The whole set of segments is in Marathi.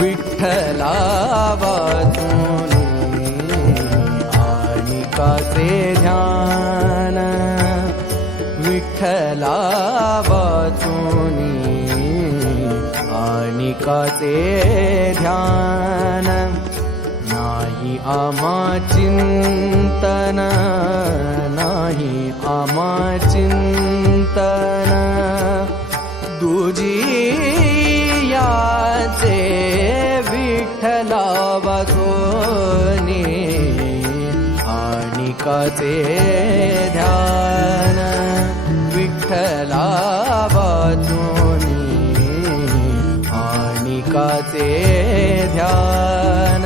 विठ्ठला वाचूनी आनिकाचे ध्यान, विठ्ठला वाचूनी आनिकाचे ध्यान, नाही आम्हा चिंतन, नाही आम्हा चिंतन, दुजी याचे विठ्ठला वाचूनी आनिकाचे ध्यान, विठ्ठला वाचूनी आनिकाचे ध्यान.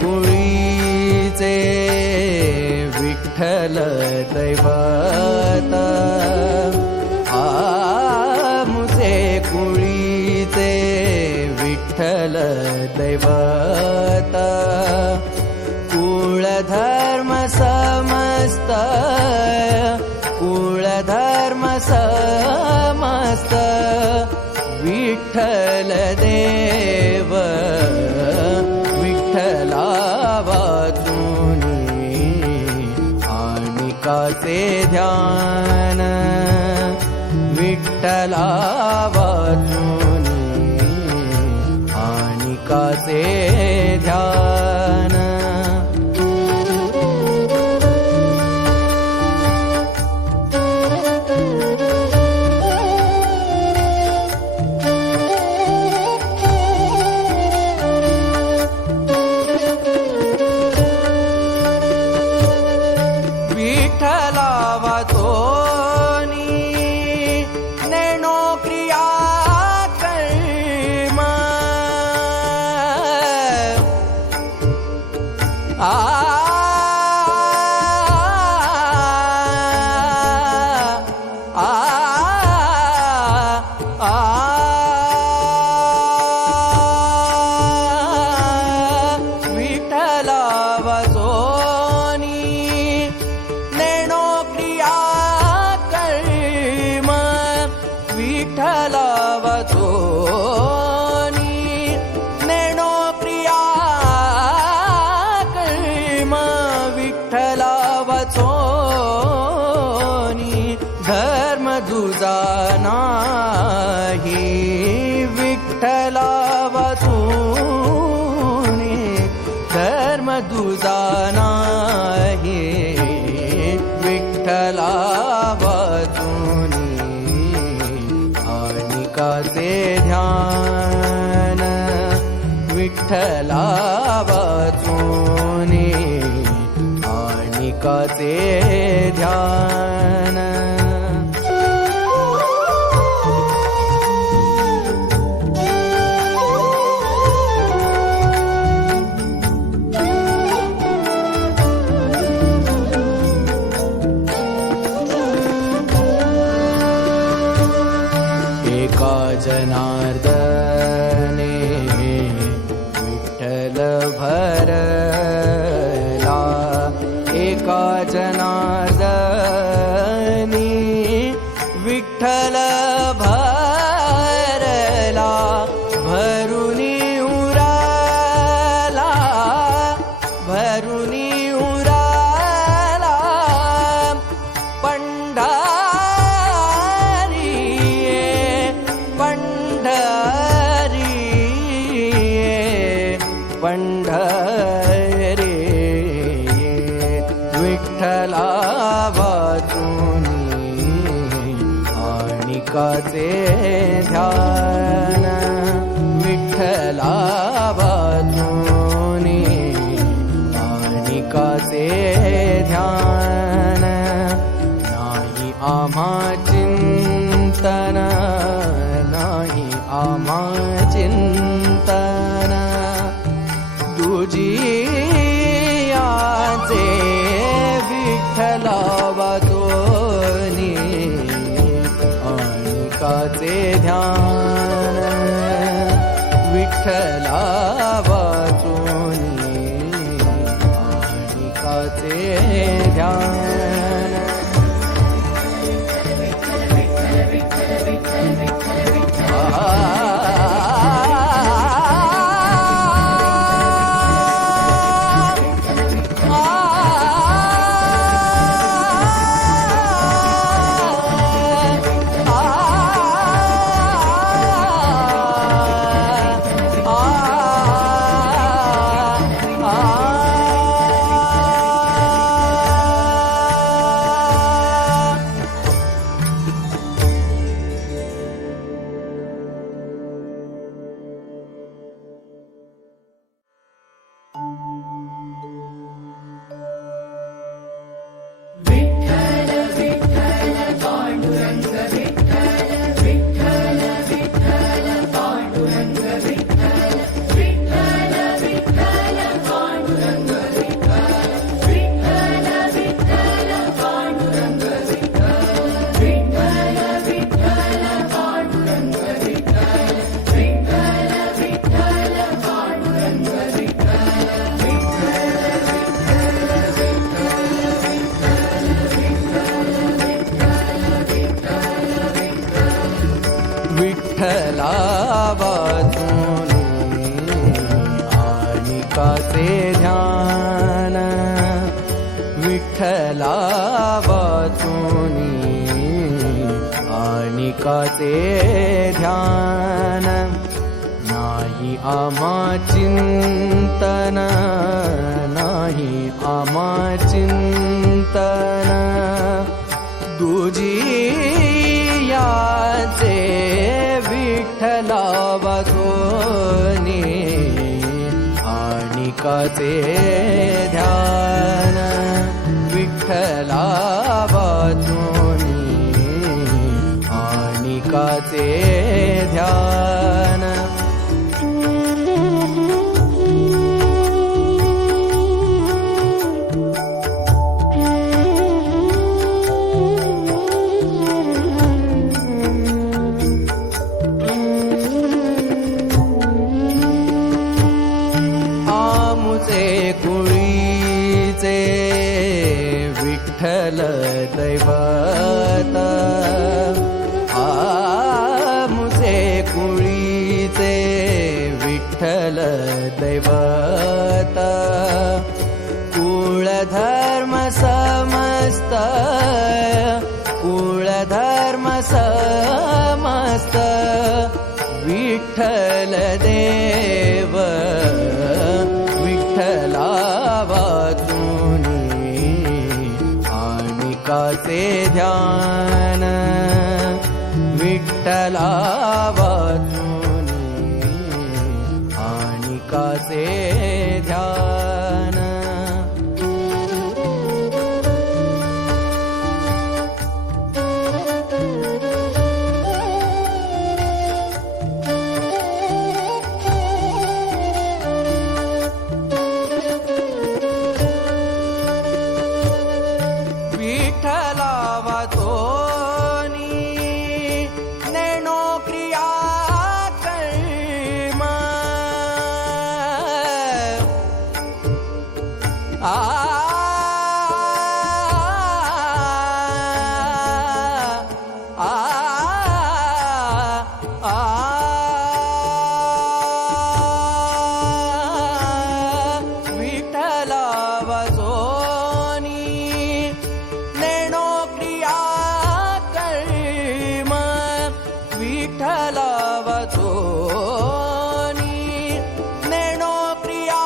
कुळीचे विठ्ठल दैवत, आमुचे कुळीचे विठ्ठल दैवत, कुळधर्म समस्त, कुळधर्म समस्त विठ्ठल देव, विठ्ठला वाचूनी आनिकाचे ध्यान, विठ्ठला वाचूनी आनिकाचे ध्यान. विठ्ठला वाचूनी नेणो क्रिया कर्म, विठ्ठला वाचूनी नेणो क्रिया कर्म, विठ्ठला वाचूनी नेणो क्रिया कर्म, विठ्ठला वाचूनी धर्म दुजा नाही, विठ्ठला वाचूनी धर्म दुजा नाही, विठ्ठला वाचूनी आनिकाचे ध्यान, विठ्ठला वाचूनी आनिकाचे ध्यान. एका जनार्दने विठ्ठल भरला, एका जनार्दने पंढरी विठ्ठला वाचुनी आणिकाचे ध्यान विठ्ठला वाचुनी आणिकाचे ध्यान नाही आम्हा चिंतन नाही आम्हा चिंतन दुजियाचे विठ्ठला वाचोनी आणिकाचे ध्यान विठ्ठला वाचोनी आणिकाचे ध्यान विठ्ठला वाचुनी आणिकाचे ध्यान विठ्ठला वाचुनी आणिकाचे ध्यान नाही आम्हा चिंतन नाही आम्हा चिंतन दुजियाचे विठ्ठला वाचोनी आणिकाचे ध्यान विठ्ठला वाचोनी आणिकाचे ध्यान कुळीचे विठ्ठल दैवत आमुचे कुळीचे विठ्ठल दैवत कुळधर्म समस्त कुळधर्म समस्त विठ्ठल देव विठ्ठला वाचुनी आणिकाचे ध्यान विठ्ठला वाचुनी आणिकाचे ध्यान विठ्ठला वाचोनी नेणो क्रिया कर्म विठ्ठला वाचोनी नेणो क्रिया कर्म विठ्ठला वाचोनी नेणो क्रिया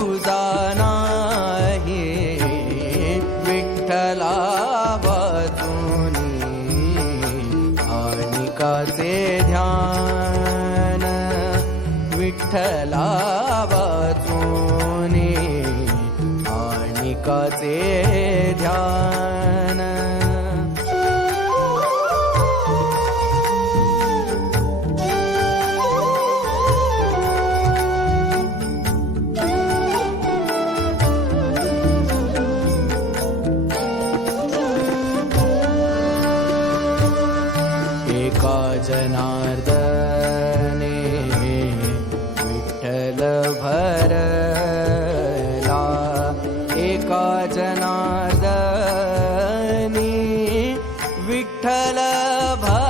तुझा नाही विठ्ठला वाचुनी आणिकाचे ध्यान विठ्ठला वाचुनी आणिकाचे ध्यान एका जनार्दने विठ्ठल भरला एका जनार्दनी विठ्ठल भरला